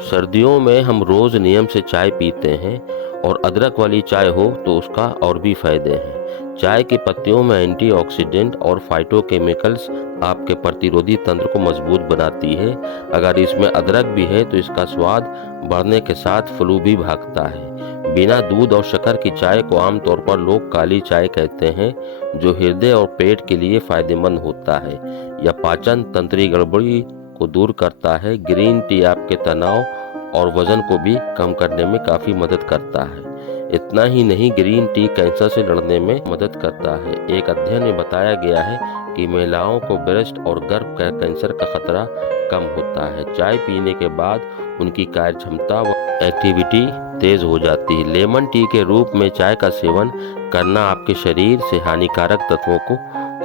सर्दियों में हम रोज़ नियम से चाय पीते हैं और अदरक वाली चाय हो तो उसका और भी फ़ायदे हैं। चाय की पत्तियों में एंटीऑक्सीडेंट और फाइटोकेमिकल्स आपके प्रतिरोधी तंत्र को मजबूत बनाती है। अगर इसमें अदरक भी है तो इसका स्वाद बढ़ने के साथ फ्लू भी भागता है। बिना दूध और शक्कर की चाय को आमतौर पर लोग काली चाय कहते हैं, जो हृदय और पेट के लिए फायदेमंद होता है। यह पाचन तंत्री गड़बड़ी को दूर करता है। ग्रीन टी आपके तनाव और वजन को भी कम करने में काफ़ी मदद करता है। इतना ही नहीं, ग्रीन टी कैंसर से लड़ने में मदद करता है। एक अध्ययन में बताया गया है कि महिलाओं को ब्रेस्ट और गर्भ कैंसर का खतरा कम होता है। चाय पीने के बाद उनकी कार्य क्षमता व एक्टिविटी तेज हो जाती है। लेमन टी के रूप में चाय का सेवन करना आपके शरीर से हानिकारक तत्वों को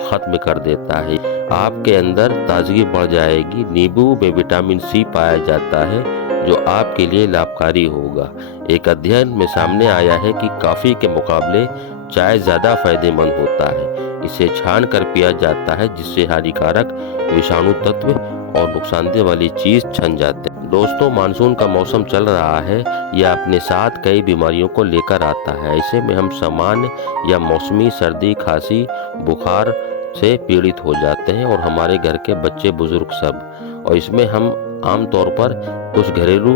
खत्म कर देता है। आपके अंदर ताजगी बढ़ जाएगी। नींबू में विटामिन सी पाया जाता है, जो आपके लिए लाभकारी होगा। एक अध्ययन में सामने आया है कि कॉफ़ी के मुकाबले चाय ज़्यादा फायदेमंद होता है। इसे छान कर पिया जाता है, जिससे हानिकारक विषाणु तत्व और नुकसानदेह वाली चीज़ छन जाते हैं। दोस्तों, मानसून का मौसम चल रहा है। यह अपने साथ कई बीमारियों को लेकर आता है। ऐसे में हम सामान्य या मौसमी सर्दी, खांसी, बुखार से पीड़ित हो जाते हैं, और हमारे घर के बच्चे, बुजुर्ग सब। और इसमें हम आमतौर पर कुछ घरेलू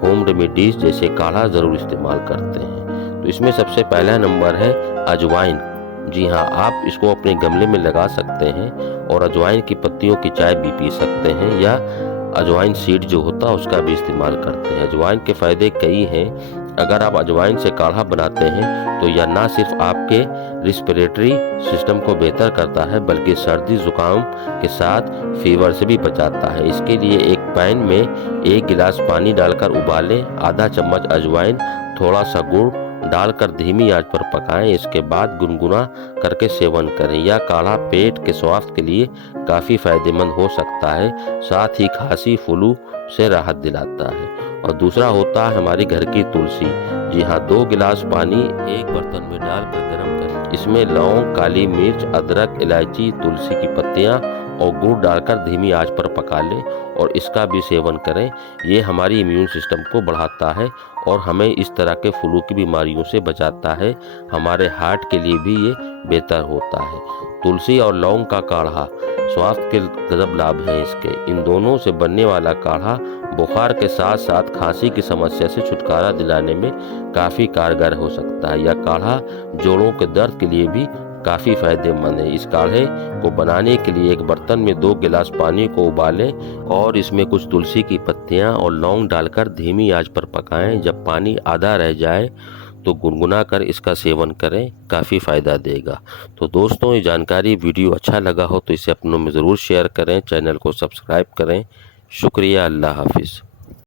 होम रेमेडीज जैसे काढ़ा ज़रूर इस्तेमाल करते हैं। तो इसमें सबसे पहला नंबर है अजवाइन। जी हाँ, आप इसको अपने गमले में लगा सकते हैं और अजवाइन की पत्तियों की चाय भी पी सकते हैं, या अजवाइन सीड जो होता है उसका भी इस्तेमाल करते हैं। अजवाइन के फ़ायदे कई हैं। अगर आप अजवाइन से काढ़ा बनाते हैं तो यह न सिर्फ आपके रिस्पिरेटरी सिस्टम को बेहतर करता है, बल्कि सर्दी जुकाम के साथ फीवर से भी बचाता है। इसके लिए एक पैन में 1 गिलास पानी डालकर उबालें। आधा चम्मच अजवाइन, थोड़ा सा गुड़ डालकर धीमी आंच पर पकाएं। इसके बाद गुनगुना करके सेवन करें। यह काढ़ा पेट के स्वास्थ्य के लिए काफ़ी फायदेमंद हो सकता है, साथ ही खांसी, फ्लू से राहत दिलाता है। और दूसरा होता है हमारी घर की तुलसी। जी हाँ, 2 गिलास पानी एक बर्तन में डालकर गर्म करें। इसमें लौंग, काली मिर्च, अदरक, इलायची, तुलसी की पत्तियां और गुड़ डालकर धीमी आंच पर पका लें और इसका भी सेवन करें। ये हमारी इम्यून सिस्टम को बढ़ाता है और हमें इस तरह के फ्लू की बीमारियों से बचाता है। हमारे हार्ट के लिए भी ये बेहतर होता है। तुलसी और लौंग का काढ़ा स्वास्थ्य के गजब लाभ हैं इसके। इन दोनों से बनने वाला काढ़ा बुखार के साथ साथ खांसी की समस्या से छुटकारा दिलाने में काफ़ी कारगर हो सकता है। यह काढ़ा जोड़ों के दर्द के लिए भी काफ़ी फायदेमंद है। इस काढ़े को बनाने के लिए एक बर्तन में 2 गिलास पानी को उबालें और इसमें कुछ तुलसी की पत्तियां और लौंग डालकर धीमी आंच पर पकाएं। जब पानी आधा रह जाए तो गुनगुना कर इसका सेवन करें, काफ़ी फ़ायदा देगा। तो दोस्तों, ये जानकारी वीडियो अच्छा लगा हो तो इसे अपनों में ज़रूर शेयर करें, चैनल को सब्सक्राइब करें। शुक्रिया। अल्लाह हाफिज़।